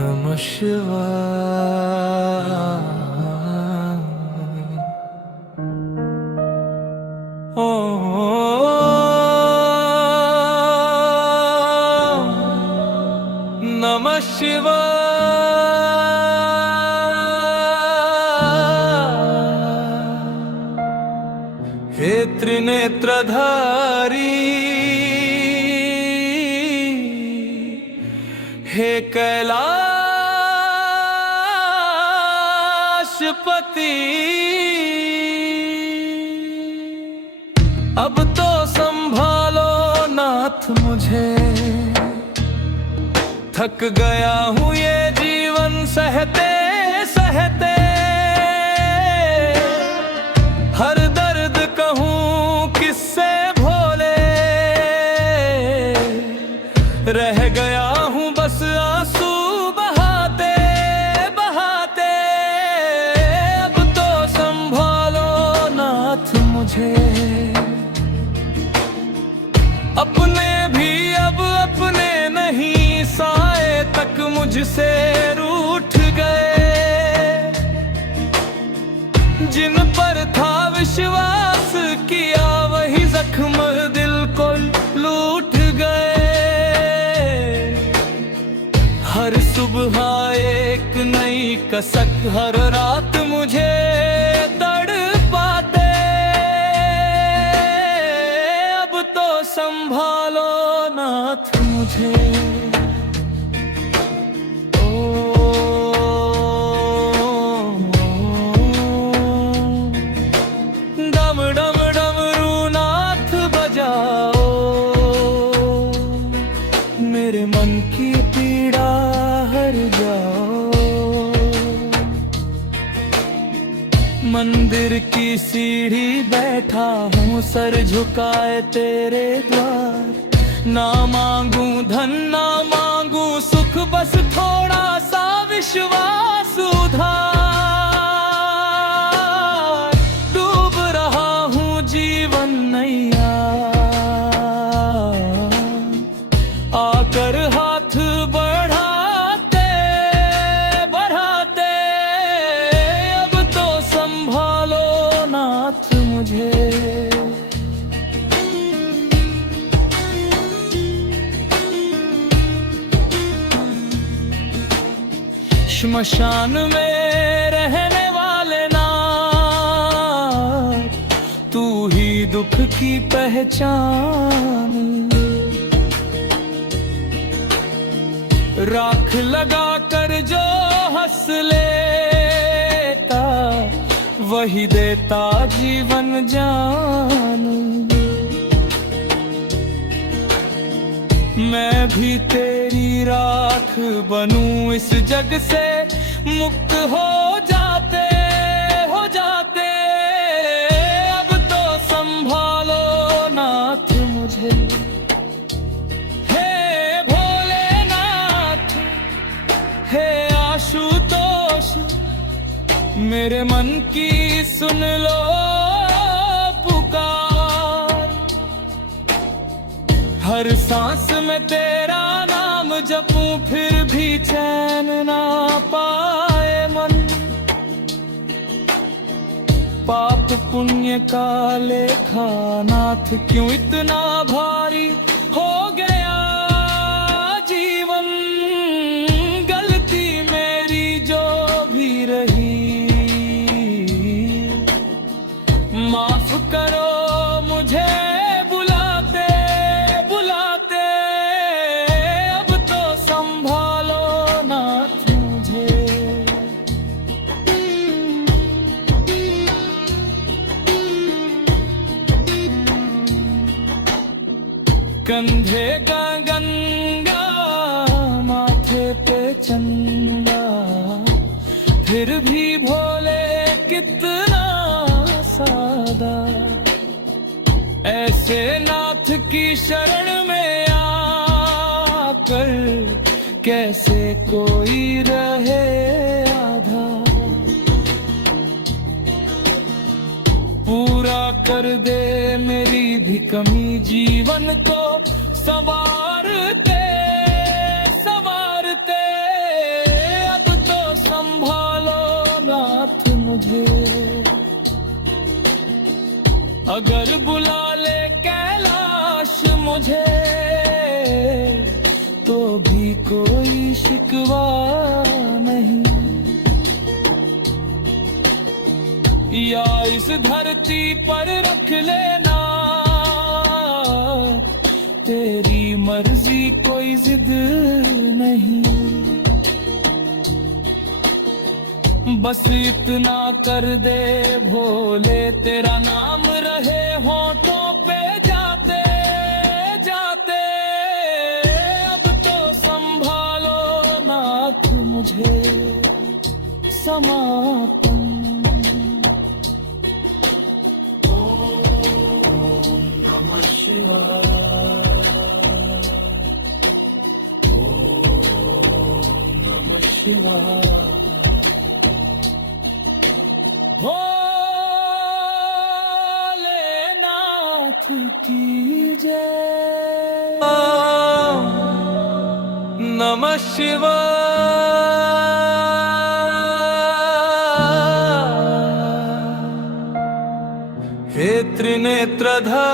नमः शिवाय। ओ नमः शिवाय। हे त्रिनेत्रधारी, हे कैलाशपति, अब तो संभालो नाथ मुझे। थक गया हूँ ये जीवन सहते सहते। हर दर्द कहूँ किससे भोले, रह गया हूँ बस आंसू बहाते बहाते। अब तो संभालो नाथ मुझे। अपने भी अब अपने नहीं, साए तक मुझसे रूठ गए। जिन पर था विश्वास किया, वही जख्म दिल को लूट गए। हर सुबह एक नई कसक, हर रात मुझे तड़पाते। अब तो संभालो नाथ मुझे। डम डम डमरू नाथ बजाओ, मेरे मन की पीड़ा हर जाओ। मंदिर की सीढ़ी बैठा हूँ, सर झुकाए तेरे द्वार। ना मांगू धन ना मांगू सुख, बस थोड़ा सा विश्वास उधार। डूब रहा हूँ जीवन नैया, आकर हाथ बढ़ाते बढ़ाते। अब तो संभालो नाथ मुझे। श्मशान में रहने वाले नाथ, तू ही दुख की पहचान। राख लगा कर जो हंस लेता, वही देता जीवन जान। मैं भी तेरी राख बनूं, इस जग से मुक्त हो जाते हो जाते। अब तो संभालो नाथ मुझे। हे भोलेनाथ, हे आशुतोष, मेरे मन की सुन लो पुकार। हर सांस में तेरा नाम जपूं, फिर भी चैन ना पाए मन। पाप पुण्य का लेखा नाथ, क्यों इतना भारी हो गया जीवन। गलती मेरी जो भी रही, माफ करो मुझे बुलाते बुलाते। अब तो संभालो नाथ मुझे। कंधे का गंगा, माथे पे चंदा, फिर भी भोले कितना सादा। ऐसे नाथ की शरण में आकर, कैसे कोई रहे आधा। पूरा कर दे मेरी भी कमी, जीवन को संवारते संवारते। अगर बुला ले कैलाश मुझे तो भी कोई शिकवा नहीं। या इस धरती पर रख लेना तेरी मर्जी, कोई जिद नहीं। बस इतना कर दे भोले, तेरा नाम रहे होठों पे जाते जाते। अब तो संभालो नाथ मुझे, समापन। ओम नमः शिवाय, ओम नमः शिवाय। भोलेनाथ की जय। ओम नमः शिवाय। हे त्रिनेत्रधारी,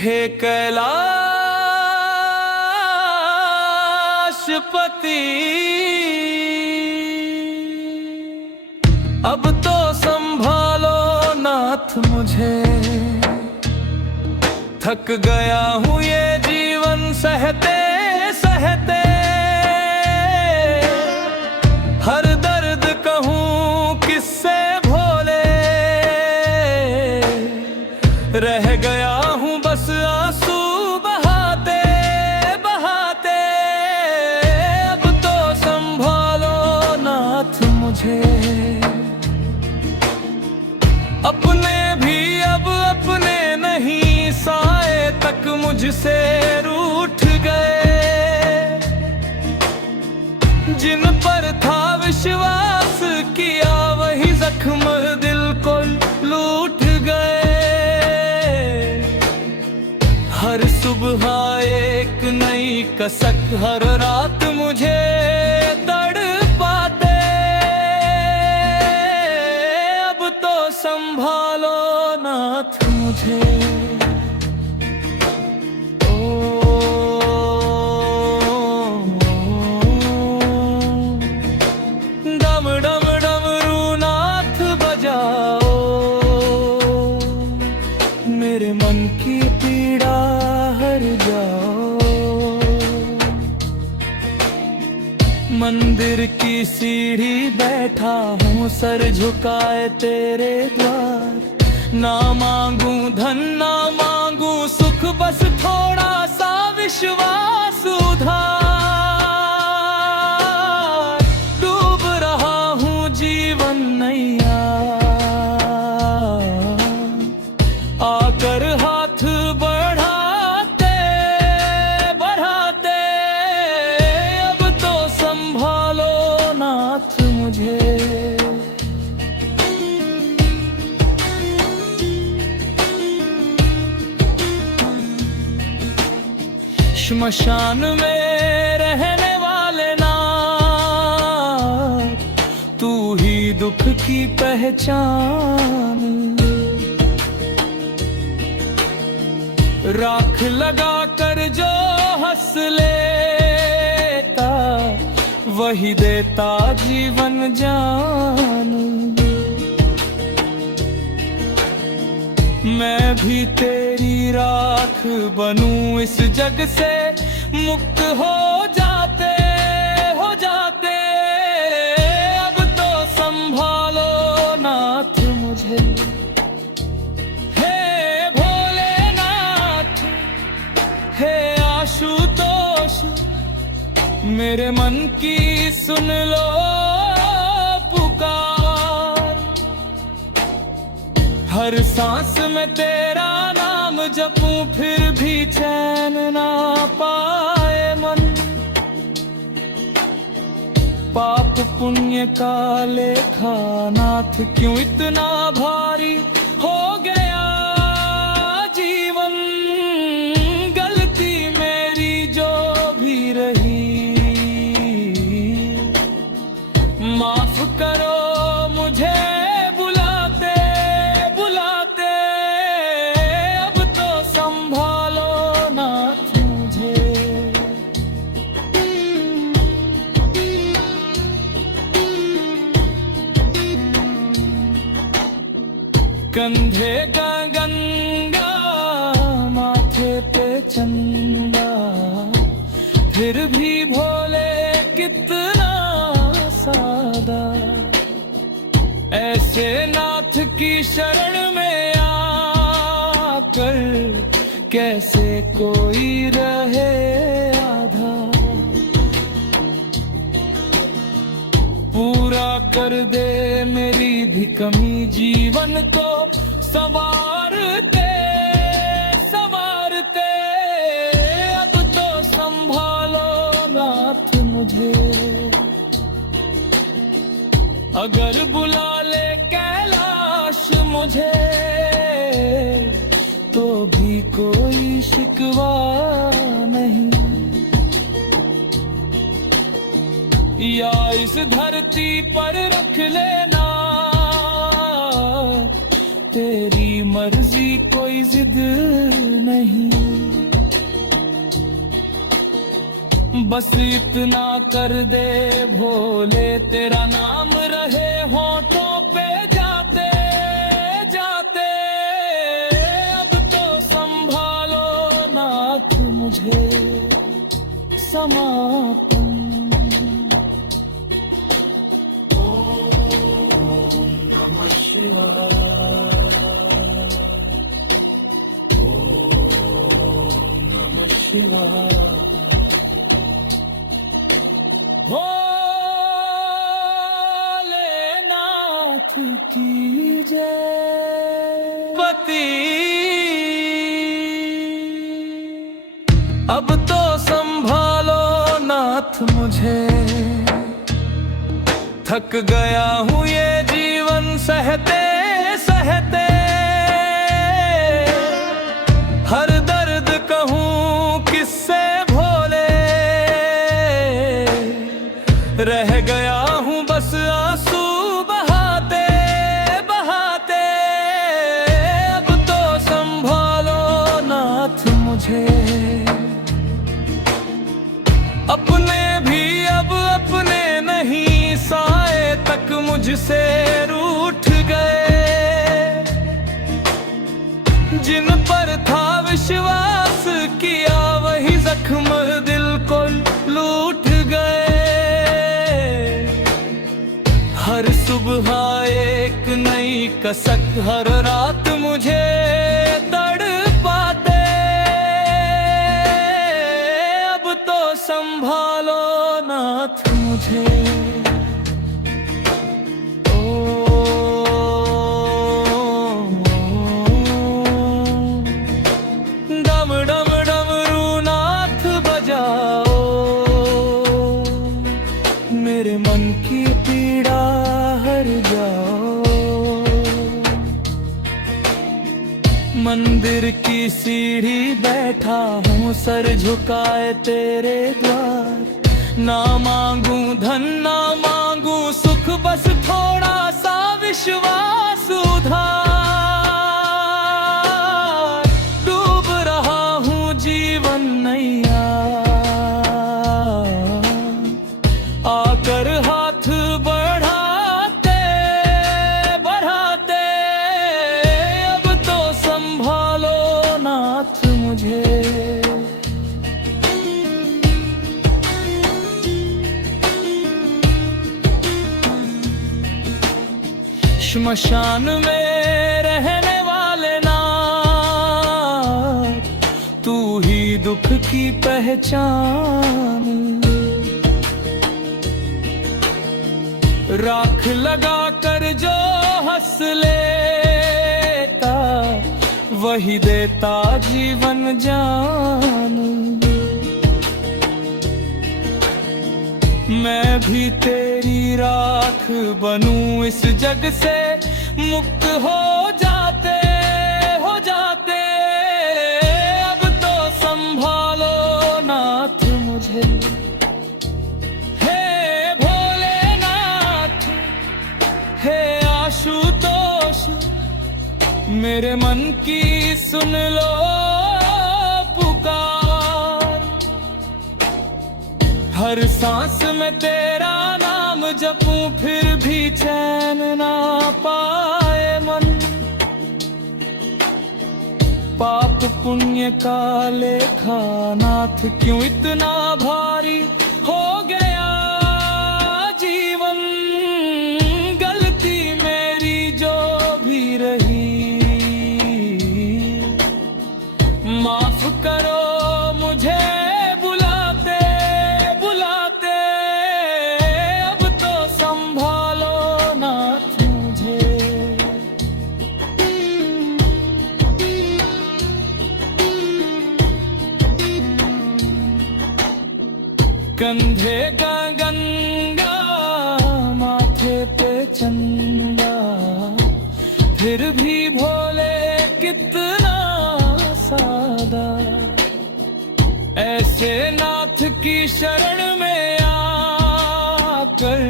हे कैलाशपति, अब तो संभालो नाथ मुझे। थक गया हूँ ये जीवन सहते सहते। हर दर्द कहूँ किससे भोले, रह गया हूँ बस आंसू बहाते बहाते। अब तो संभालो नाथ मुझे। अपने भी अब अपने नहीं, साए तक मुझसे रूठ गए। जिन पर था विश्वास किया, वही जख्म दिल को लूट गए। हर सुबह एक नई कसक, हर रात मुझे तड़पाते। अब तो संभालो नाथ मुझे। डम डम डमरू नाथ बजाओ, मेरे मन की पीड़ा हर जाओ। मंदिर की सीढ़ी बैठा हूँ, सर झुकाए तेरे द्वार। ना मांगू धन ना मांगू सुख, बस थोड़ा सा विश्वास उधार। डूब रहा हूँ जीवन नैया, आकर हाथ बढ़ाते बढ़ाते। अब तो संभालो नाथ मुझे। श्मशान में रहने वाले नाथ, तू ही दुख की पहचान। राख लगा कर जो हंस लेता, वही देता जीवन जान। मैं भी तेरी राख बनूं, इस जग से मुक्त हो जाते हो जाते। अब तो संभालो नाथ मुझे। हे भोलेनाथ, हे आशुतोष, मेरे मन की सुन लो पुकार। हर सांस में तेरा नाम जपूं, फिर भी चैन ना पाए मन। पाप पुण्य का लेखा नाथ क्यों इतना भारी हो गया जीवन। गलती मेरी जो भी रही, माफ करो मुझे। की शरण में आकर कैसे कोई रहे आधा। पूरा कर दे मेरी भी कमी, जीवन को संवारते संवारते। अब तो संभालो नाथ मुझे, अगर बुला ले कैलाश मुझे तो भी कोई शिकवा नहीं। या इस धरती पर रख लेना तेरी मर्जी, कोई जिद नहीं। बस इतना कर दे भोले, तेरा नाम रहे होठों पे जाते जाते। अब तो संभालो नाथ मुझे, समापन। ओम नमः शिवाय, ओम नमः शिवाय। भोलेनाथ की जय। पति अब तो संभालो नाथ मुझे, थक गया हूँ ये जीवन सहते सहते। हर दर्द कहूँ किससे भोले, रह गया हूँ बस आंसू बहाते बहाते। अब तो संभालो नाथ मुझे, अपने भी अब अपने नहीं, साए तक मुझसे रूठ गए। जिन पर था विश्वास किया वही जख्म दिल को लूट गए। हर सुबह एक नई कसक, हर रात मुझे तड़पाते। अब तो संभालो नाथ मुझे, डम डम डमरू नाथ बजाओ, मेरे मन की पीड़ा हर जाओ। मंदिर की सीढ़ी बैठा हूँ सर झुकाए तेरे द्वार। ना मांगू धन ना मांगू सुख, बस थोड़ा सा विश्वास उधार। डूब रहा हूँ जीवन नैया, आकर हाथ बढ़ाते बढ़ाते। अब तो संभालो नाथ मुझे, श्मशान में रहने वाले नाथ, तू ही दुख की पहचान। राख लगा कर जो हंस लेता वही देता जीवन जान। मैं भी तेरी राख बनूं, इस जग से मुक्त हो जाते हो जाते। अब तो संभालो नाथ मुझे, हे भोलेनाथ हे आशुतोष। मेरे मन की सुन लो पुकार, हर सांस में तेरा नाम जपूं फिर भी चैन ना पाए मन। पाप पुण्य का लेखा नाथ क्यों इतना भारी हो गया जीवन। गलती मेरी जो भी कंधे का गंगा, माथे पे चंदा, फिर भी भोले कितना सादा। ऐसे नाथ की शरण में आकर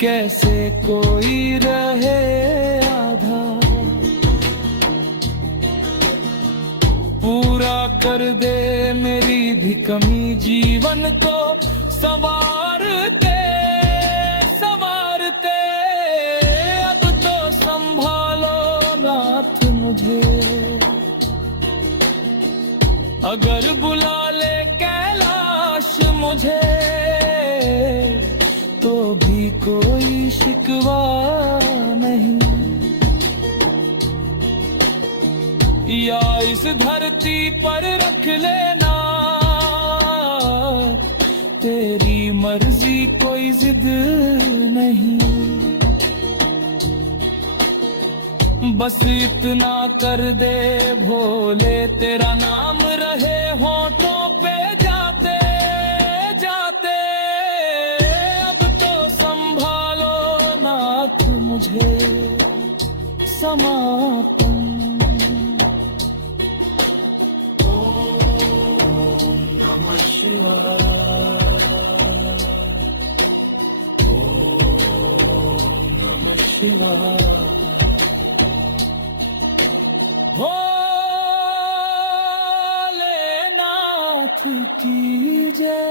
कैसे कोई रहे आधा। पूरा कर दे मेरी भी कमी, जीवन को संवारते संवारते। अब तो संभालो नाथ मुझे, अगर बुला ले कैलाश मुझे, तो भी कोई शिकवा नहीं। या इस धरती पर रख लेना, तेरी मर्जी कोई जिद नहीं। बस इतना कर दे भोले, तेरा नाम रहे होठों पे जाते जाते। अब तो संभालो नाथ मुझे, समापन। ओम नमः शिवाय, ओम नमः शिवाय। भोलेनाथ की जय।